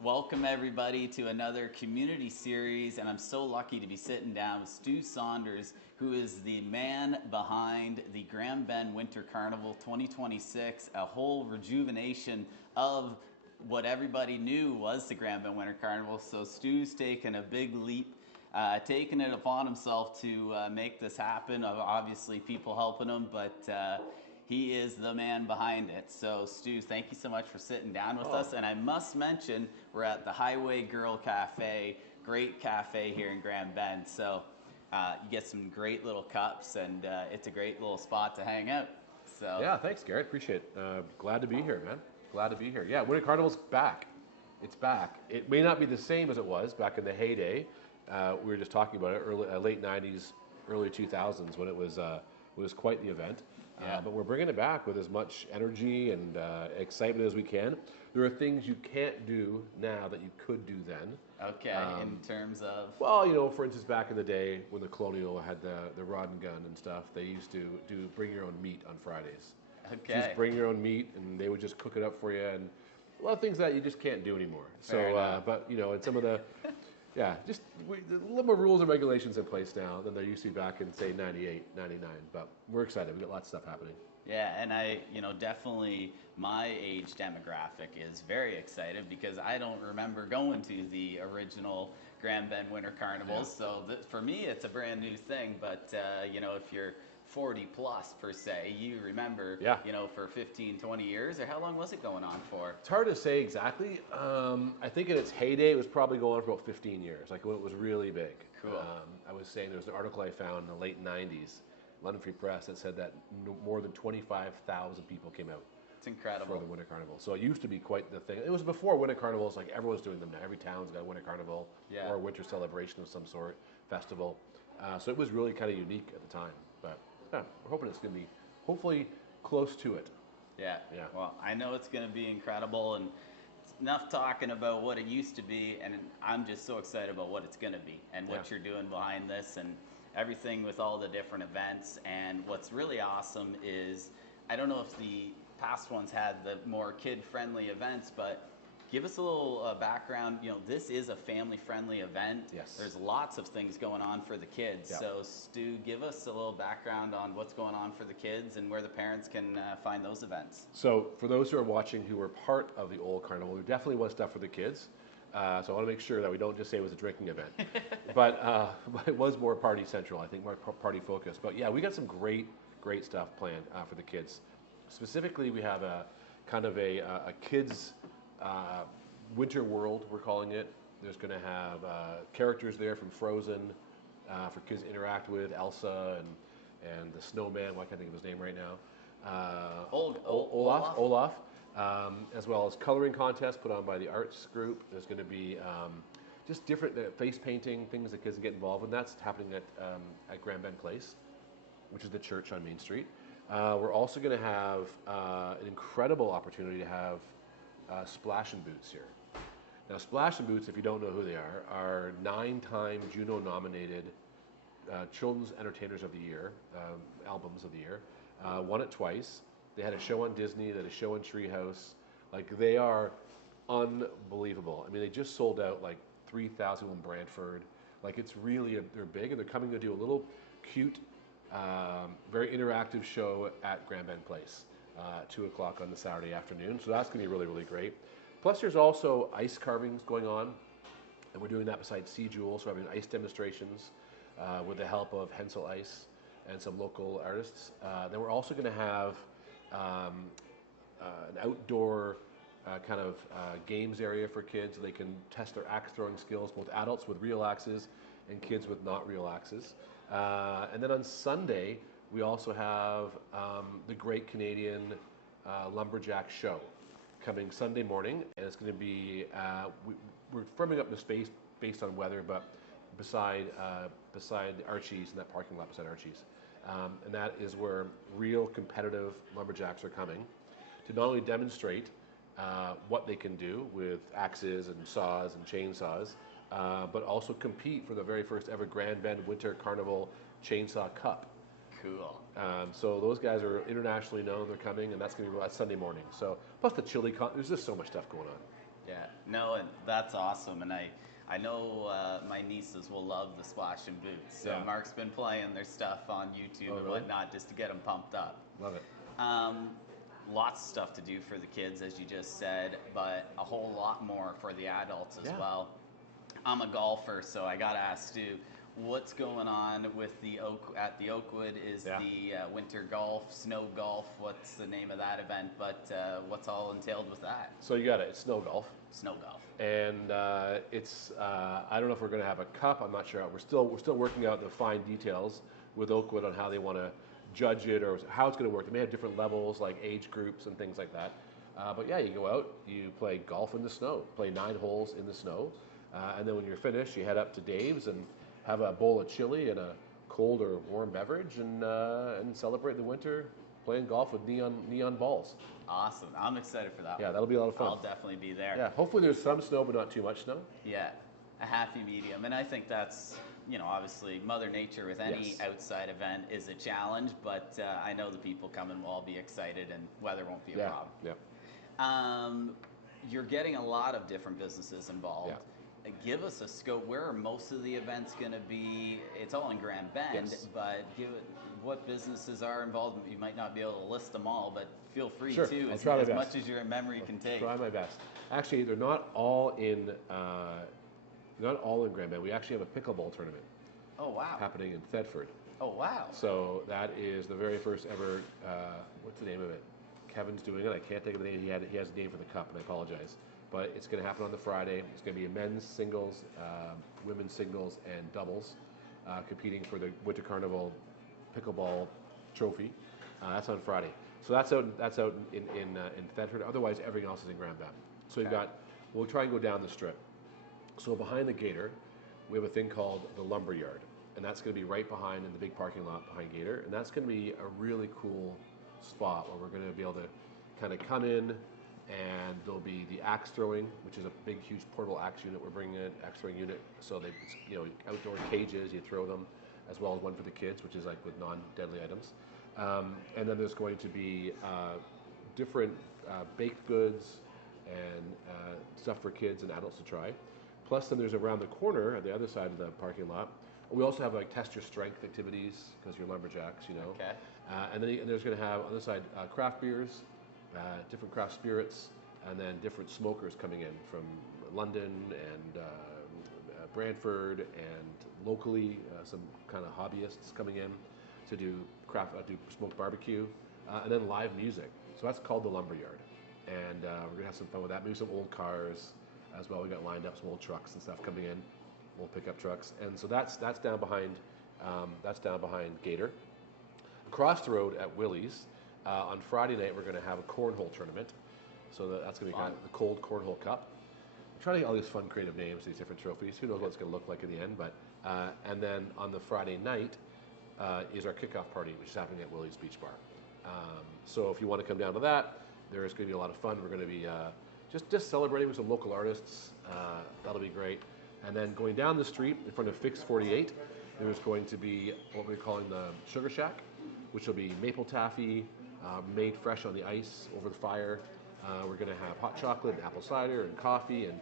Welcome everybody to another community series, and I'm so lucky to be sitting down with Stu Saunders, who is the man behind the Grand Bend Winter Carnival 2026, a whole rejuvenation of what everybody knew was the Grand Bend Winter Carnival. So Stu's taken a big leap, taking it upon himself to make this happen. Obviously, people helping him, but he is the man behind it. So, Stu, thank you so much for sitting down with us. And I must mention, we're at the Highway Girl Cafe, great cafe here in Grand Bend. So, you get some great little cups, and it's a great little spot to hang out. So, Yeah, thanks, Garrett. Appreciate it. Glad to be here, man. Glad to be here. Yeah, Winter Carnival's back. It's back. It may not be the same as it was back in the heyday. We were just talking about it, late '90s, early 2000s, when it was quite the event. Yeah. But we're bringing it back with as much energy and excitement as we can. There are things you can't do now that you could do then. okay, in terms of. Well, for instance, back in the day when the Colonial had the rod and gun and stuff, they used to do bring your own meat on Fridays. Okay. Just bring your own meat, and they would just cook it up for you, and a lot of things that you just can't do anymore. Fair enough. But and some of the, yeah, just a little more rules and regulations in place now than there used to be back in say '98, '99. But we're excited. We got lots of stuff happening. Yeah, and I, definitely my age demographic is very excited because I don't remember going to the original Grand Bend Winter Carnivals. Yeah. So for me, it's a brand new thing. But, if you're 40 plus per se, you remember, Yeah. for 15, 20 years, or how long was it going on for? It's hard to say exactly. I think in its heyday, it was probably going on for about 15 years, like when it was really big. Cool. I was saying there was an article I found in the late '90s, London Free Press, that said that more than 25,000 people came out It's incredible. for the Winter Carnival. So it used to be quite the thing. It was before Winter Carnivals, like everyone's doing them now. Every town's got a Winter Carnival Yeah. or a winter celebration of some sort, festival. So it was really kind of unique at the time. But yeah, we're hoping it's going to be hopefully close to it. Yeah. Yeah. Well, I know it's going to be incredible, and it's enough talking about what it used to be, and I'm just so excited about what it's going to be and what Yeah. you're doing behind this and everything with all the different events. And what's really awesome is, I don't know if the past ones had the more kid-friendly events, but give us a little background. This is a family-friendly event. Yes. There's lots of things going on for the kids. Yeah. So, Stu, give us a little background on what's going on for the kids and where the parents can find those events. So for those who are watching who were part of the old carnival, there definitely was stuff for the kids. So I want to make sure that we don't just say it was a drinking event, but it was more party central. I think more party focused. But yeah, we got some great stuff planned for the kids. Specifically, we have a kind of a kids winter world, we're calling it. There's going to have characters there from Frozen for kids to interact with, Elsa and the snowman. Well, I can't think of his name right now. Olaf. As well as coloring contests put on by the arts group. There's going to be just different face painting things that kids can get involved in. That's happening at Grand Bend Place, which is the church on Main Street. We're also going to have an incredible opportunity to have Splash and Boots here. Now, Splash and Boots, if you don't know who they are 9-time Juno-nominated Children's Entertainers of the Year, albums of the year. Won it twice. They had a show on Disney, they had a show on Treehouse. Like, they are unbelievable. I mean, they just sold out like 3,000 in Brantford. Like, it's really, they're big, and they're coming to do a little cute, very interactive show at Grand Bend Place, 2 o'clock on the Saturday afternoon. So that's going to be really, really great. Plus, there's also ice carvings going on, and we're doing that beside Sea Jewel. So we're having ice demonstrations with the help of Hensel Ice and some local artists. Then we're also going to have an outdoor kind of games area for kids. So they can test their axe throwing skills, both adults with real axes and kids with not real axes. And then on Sunday, we also have the Great Canadian Lumberjack Show coming Sunday morning, and it's going to be we're firming up the space based on weather, but beside the Archie's, in that parking lot beside Archie's, and that is where real competitive lumberjacks are coming to not only demonstrate what they can do with axes and saws and chainsaws, but also compete for the very first ever Grand Bend Winter Carnival Chainsaw Cup. Cool. So those guys are internationally known. They're coming, and that's Sunday morning. So plus the chili there's just so much stuff going on. Yeah, no, and that's awesome. And I know my nieces will love the Splash and Boots. So Yeah. Mark's been playing their stuff on YouTube Oh, and really? whatnot just to get them pumped up. Love it. Um, Lots of stuff to do for the kids, as you just said, but a whole lot more for the adults as Yeah. well. I'm a golfer, so I got to ask Stu, what's going on with at the Oakwood? Is Yeah. the winter golf, snow golf? What's the name of that event? But what's all entailed with that? So you got it. It's snow golf. Snow golf. And it's I don't know if we're going to have a cup. I'm not sure. We're still working out the fine details with Oakwood on how they want to judge it or how it's going to work. They may have different levels, like age groups and things like that. But yeah, you go out, you play golf in the snow, play 9 holes in the snow, and then when you're finished, you head up to Dave's and have a bowl of chili and a cold or warm beverage, and celebrate the winter playing golf with neon balls. Awesome. I'm excited for that. Yeah, that'll be a lot of fun. I'll definitely be there. Yeah, hopefully there's some snow, but not too much snow. Yeah, a happy medium. And I think that's, obviously Mother Nature with any Yes. outside event is a challenge, but I know the people coming will all be excited and weather won't be a Yeah, problem. yeah. You're getting a lot of different businesses involved. Yeah. Give us a scope. Where are most of the events going to be? It's all in Grand Bend, Yes. but what businesses are involved. You might not be able to list them all, but feel free Sure, to, I'll as try my much best. as your memory can take. Try my best. Actually, they're not all in Grand Bend. We actually have a pickleball tournament Oh, wow. happening in Thetford. Oh, wow. So that is the very first ever. What's the name of it? Kevin's doing it. I can't think of the name. He has a name for the cup, and I apologize. But it's going to happen on the Friday. It's going to be a men's singles, women's singles, and doubles competing for the Winter Carnival pickleball trophy. That's on Friday. So that's out in Thetford. Otherwise, everything else is in Grand Bend. So you've Okay. got. We'll try and go down the strip. So behind the Gator, we have a thing called the Lumber Yard, and that's going to be right behind in the big parking lot behind Gator, and that's going to be a really cool spot where we're going to be able to kind of come in, and there'll be the axe throwing, which is a big, huge portable axe unit. We're bringing an axe throwing unit, so they, outdoor cages, you throw them, as well as one for the kids, which is like with non-deadly items. And then there's going to be different baked goods and stuff for kids and adults to try. Plus, then there's around the corner at the other side of the parking lot. We also have like test your strength activities because you're lumberjacks, Okay. And then there's going to have on the side craft beers, different craft spirits, and then different smokers coming in from London and Brantford and locally some kind of hobbyists coming in to do smoked barbecue, and then live music. So that's called the Lumberyard, and we're gonna have some fun with that. Maybe some old cars as well. We got lined up some old trucks and stuff coming in, old pickup trucks, and so that's down behind Gator. Across the road at Willie's on Friday night, we're gonna have a cornhole tournament. So that's gonna be kind of the Cold Cornhole Cup. I'm trying to get all these fun, creative names, these different trophies. Who knows what it's going to look like in the end? But and then on the Friday night is our kickoff party, which is happening at Willie's Beach Bar. So if you want to come down to that, there is going to be a lot of fun. We're going to be just celebrating with some local artists. That'll be great. And then going down the street in front of Fix 48, there's going to be what we're calling the Sugar Shack, which will be maple taffy made fresh on the ice over the fire. We're going to have hot chocolate and apple cider and coffee and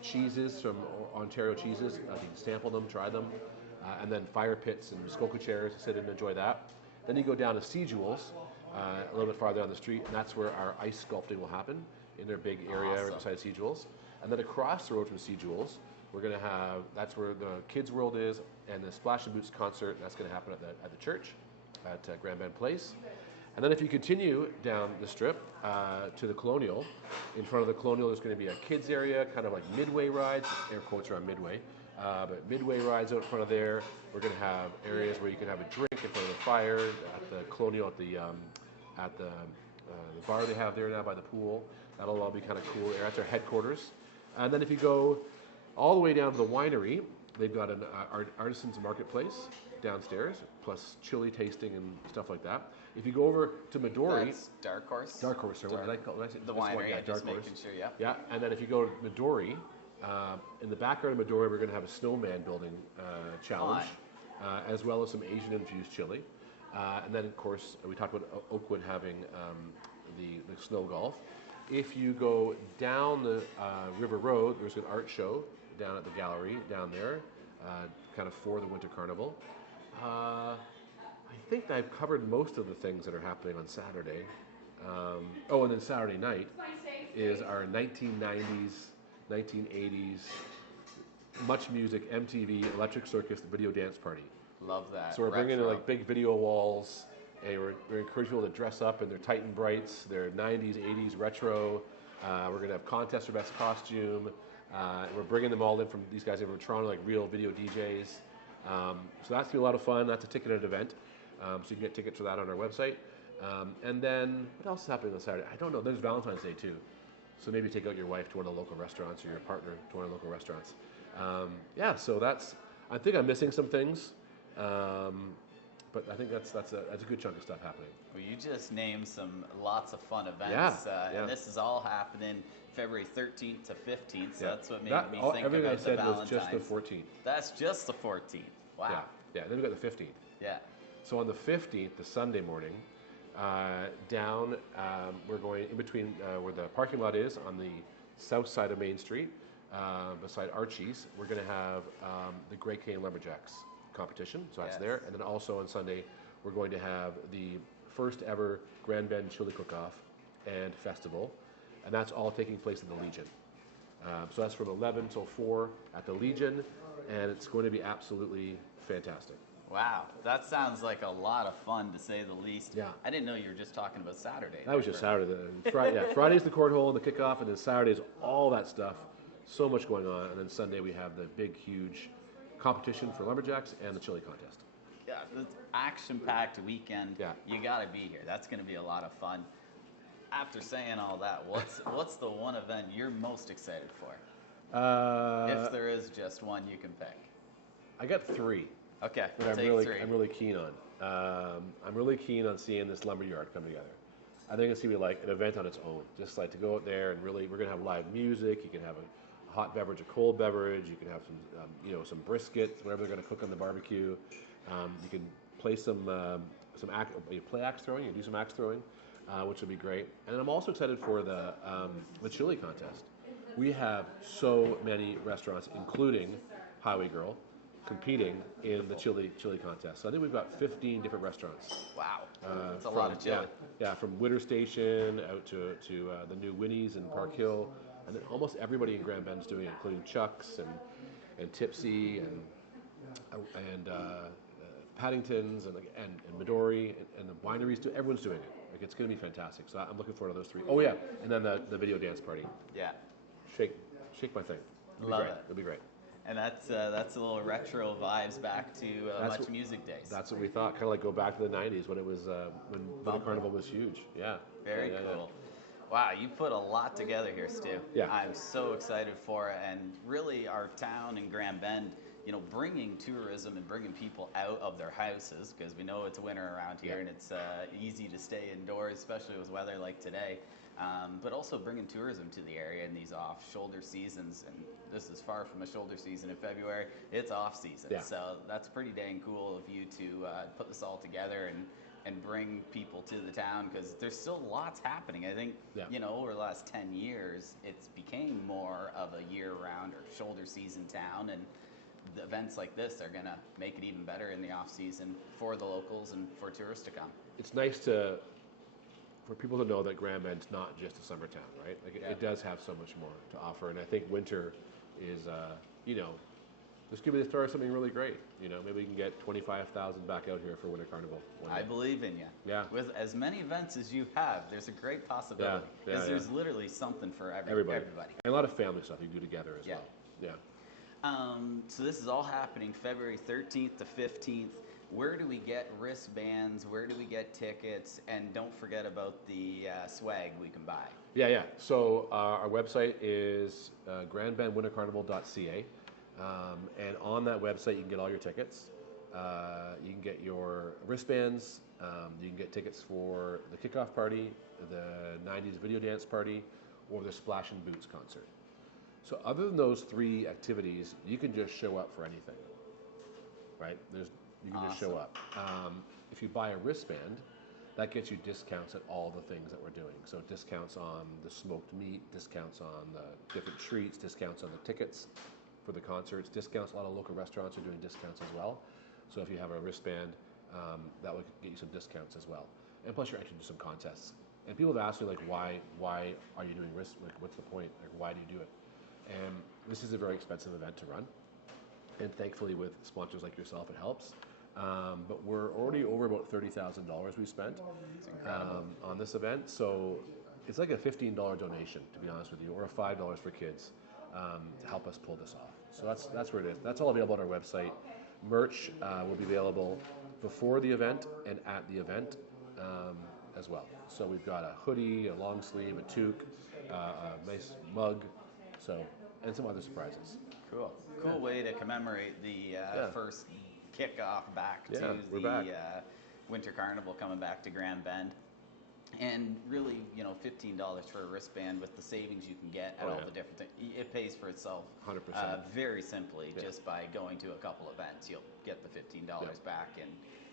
cheeses from Ontario cheeses. You can sample them, try them. And then fire pits and Muskoka chairs to sit and enjoy that. Then you go down to Sea Jewels, a little bit farther down the street, and that's where our ice sculpting will happen in their big area right beside Sea Jewels. And then across the road from Sea Jewels, we're going to have, that's where the Kids World is, and the Splash and Boots concert, that's going to happen at the church at Grand Bend Place. And then if you continue down the strip to the Colonial, in front of the Colonial there's going to be a kids area, kind of like midway rides, air quotes around midway, but midway rides out in front of there. We're going to have areas where you can have a drink in front of the fire at the Colonial, at the bar they have there now by the pool. That'll all be kind of cool. That's our headquarters. And then if you go all the way down to the winery, they've got an artisans marketplace downstairs, plus chili tasting and stuff like that. If you go over to Midori, That's Dark Horse. Dark Horse, sorry, what did I call it? The winery. Yeah, Just Dark Horse. making sure. Yeah. Yeah, and then if you go to Midori, in the background of Midori, we're going to have a snowman building challenge, as well as some Asian-infused chili. And then, of course, we talked about Oakwood having the snow golf. If you go down the River Road, there's an art show down at the gallery down there, kind of for the Winter Carnival. I think I've covered most of the things that are happening on Saturday. And then Saturday night is our 1990s, 1980s, Much Music, MTV, Electric Circus video dance party. Love that. So we're bringing in Retro. like big video walls, and we're encouraging people to dress up in their Titan Brights, their 90s, 80s retro. We're going to have contests for best costume. We're bringing them all in from these guys in from Toronto, like real video DJs. So that's going to be a lot of fun. That's a ticketed event. So you can get tickets for that on our website. And then, what else is happening on Saturday? I don't know. There's Valentine's Day too. So maybe take out your wife to one of the local restaurants or your partner to one of the local restaurants. So I think I'm missing some things. But I think that's a good chunk of stuff happening. Well, you just named lots of fun events. And this is all happening February 13th to 15th. So that's what made me think everything about I said the was just the Valentine's. 14th. That's just the 14th. Wow. Yeah. Then we got the 15th. Yeah. So on the 15th, the Sunday morning, we're going in between where the parking lot is on the south side of Main Street, beside Archie's. We're going to have the Great Canadian Lumberjacks competition. So that's there. And then also on Sunday, we're going to have the first ever Grand Bend Chili Cook-Off and Festival. And that's all taking place in the Legion. So that's from 11 till 4 at the Legion. And it's going to be absolutely fantastic. Wow, that sounds like a lot of fun, to say the least. Yeah. I didn't know you were just talking about Saturday. That was just Saturday. Friday's the cornhole and the kickoff, and then Saturday's all that stuff. So much going on. And then Sunday we have the big, huge competition for lumberjacks and the chili contest. Yeah, it's action-packed weekend. Yeah. You got to be here. That's going to be a lot of fun. After saying all that, what's the one event you're most excited for? If there is just one you can pick. I got 3. Okay, that take 3. I'm really keen on. I'm really keen on seeing this lumberyard come together. I think it's going to be like an event on its own. Just like to go out there and really, we're going to have live music. You can have a hot beverage, a cold beverage. You can have some briskets, whatever they're going to cook on the barbecue. You can play play axe throwing. You can do some axe throwing, which will be great. And I'm also excited for the chili contest. We have so many restaurants, including Highway Girl, competing in the chili contest. So I think we've got 15 different restaurants. Wow, that's a lot of chili. Yeah, from Winter Station out to the new Winnie's in Park Hill, and then almost everybody in Grand Bend's doing it, including Chuck's and Tipsy and Paddington's and Midori and the wineries. Everyone's doing it. Like, it's going to be fantastic. So I'm looking forward to those 3. Oh yeah, and then the video dance party. Yeah. Shake my thing. Love it. It'll be great. And that's a little retro vibes back to Much Music days. That's what we thought. Kind of like go back to the '90s when it was when Winter Carnival was huge. Yeah. Very cool. Wow, you put a lot together here, Stu. Yeah. I'm so excited for it, and really our town in Grand Bend, bringing tourism and bringing people out of their houses, because we know it's winter around here and it's easy to stay indoors, especially with weather like today. But also bringing tourism to the area in these off-shoulder seasons, and this is far from a shoulder season in February. It's off-season, so that's pretty dang cool of you to put this all together and bring people to the town, because there's still lots happening. I think, over the last 10 years, it's became more of a year-round or shoulder season town, and the events like this are going to make it even better in the off-season for the locals and for tourists to come. It's nice for people to know that Grand Bend's not just a summer town, right? Like it does have so much more to offer, and I think winter is, this could be the start of something really great. Maybe we can get 25,000 back out here for Winter Carnival. I believe in you. Yeah. With as many events as you have, there's a great possibility. Because there's literally something for everybody. And a lot of family stuff you can do together as well. Yeah. So this is all happening February 13th to 15th. Where do we get wristbands? Where do we get tickets? And don't forget about the swag we can buy. Yeah. So our website is grandbendwintercarnival.ca. And on that website, you can get all your tickets. You can get your wristbands. You can get tickets for the kickoff party, the 90s video dance party, or the Splash and Boots concert. So other than those 3 activities, you can just show up for anything, right? You can just show up. If you buy a wristband, that gets you discounts at all the things that we're doing. So discounts on the smoked meat, discounts on the different treats, discounts on the tickets for the concerts, discounts. A lot of local restaurants are doing discounts as well. So if you have a wristband, that would get you some discounts as well. And plus you're entering some contests. And people have asked me, like, why are you doing wrist? Like, what's the point? Like, why do you do it? And this is a very expensive event to run. And thankfully with sponsors like yourself, it helps. But we're already over about $30,000 we spent on this event. So it's like a $15 donation, to be honest with you, or a $5 for kids to help us pull this off. So that's where it is. That's all available on our website. Merch will be available before the event and at the event as well. So we've got a hoodie, a long sleeve, a toque, a nice mug, and some other surprises. Cool. Cool way to commemorate the first kickoff back to the Winter Carnival coming back to Grand Bend. And really, $15 for a wristband with the savings you can get at all the different things. It pays for itself 100%. Very simply, just by going to a couple events. You'll get the $15 back and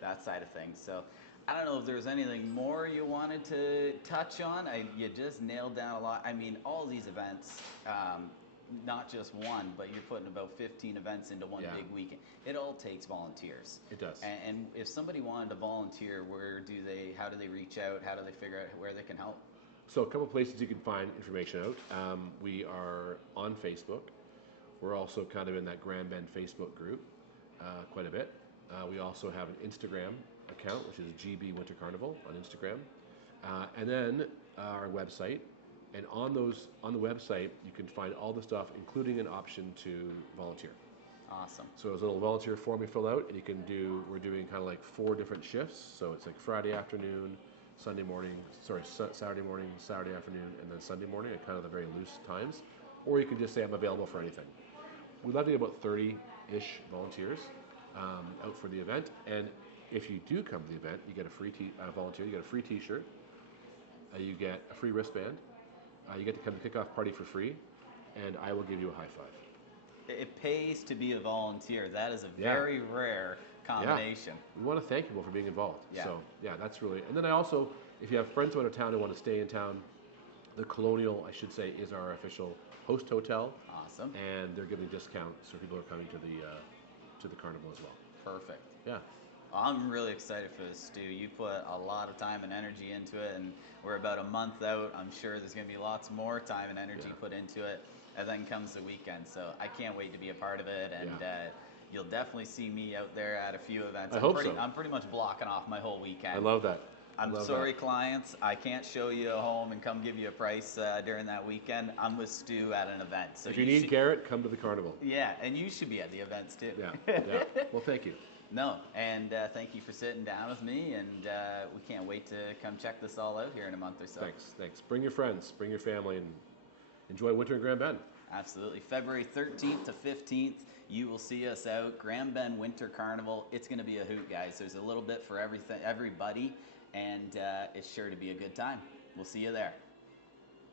that side of things. So I don't know if there's anything more you wanted to touch on. You just nailed down a lot. I mean, all these events, not just one, but you're putting about 15 events into one big weekend. It all takes volunteers. It does. And if somebody wanted to volunteer, how do they reach out? How do they figure out where they can help? So a couple places you can find information out. We are on Facebook. We're also kind of in that Grand Bend Facebook group quite a bit. We also have an Instagram account, which is GB Winter Carnival on Instagram. And then our website. And on the website, you can find all the stuff, including an option to volunteer. Awesome. So there's a little volunteer form you fill out, and we're doing kind of like 4 different shifts. So it's like Friday afternoon, Saturday morning, Saturday afternoon, and then Sunday morning at kind of the very loose times. Or you can just say I'm available for anything. We'd love to get about 30-ish volunteers out for the event. And if you do come to the event, you get a free volunteer, you get a free T-shirt, you get a free wristband. You get to come to kickoff party for free, and I will give you a high five. It pays to be a volunteer. That is a very rare combination. We want to thank people for being involved. Yeah. So, that's really... And then I also, if you have friends out of town who want to stay in town, the Colonial, I should say, is our official host hotel. Awesome. And they're giving discounts for people who are coming to the carnival as well. Perfect. Yeah. I'm really excited for this, Stu. You put a lot of time and energy into it, and we're about a month out. I'm sure there's going to be lots more time and energy put into it, and then comes the weekend. So I can't wait to be a part of it, and you'll definitely see me out there at a few events. I'm pretty much blocking off my whole weekend. I love that. I'm sorry, clients. I can't show you a home and come give you a price during that weekend. I'm with Stu at an event. So if you need Garrett, come to the carnival. Yeah, and you should be at the events too. Yeah. Well, thank you. No, and thank you for sitting down with me, and we can't wait to come check this all out here in a month or so. Thanks. Bring your friends, bring your family, and enjoy winter in Grand Bend. Absolutely. February 13th to 15th, you will see us out. Grand Bend Winter Carnival. It's going to be a hoot, guys. There's a little bit for everybody, and it's sure to be a good time. We'll see you there.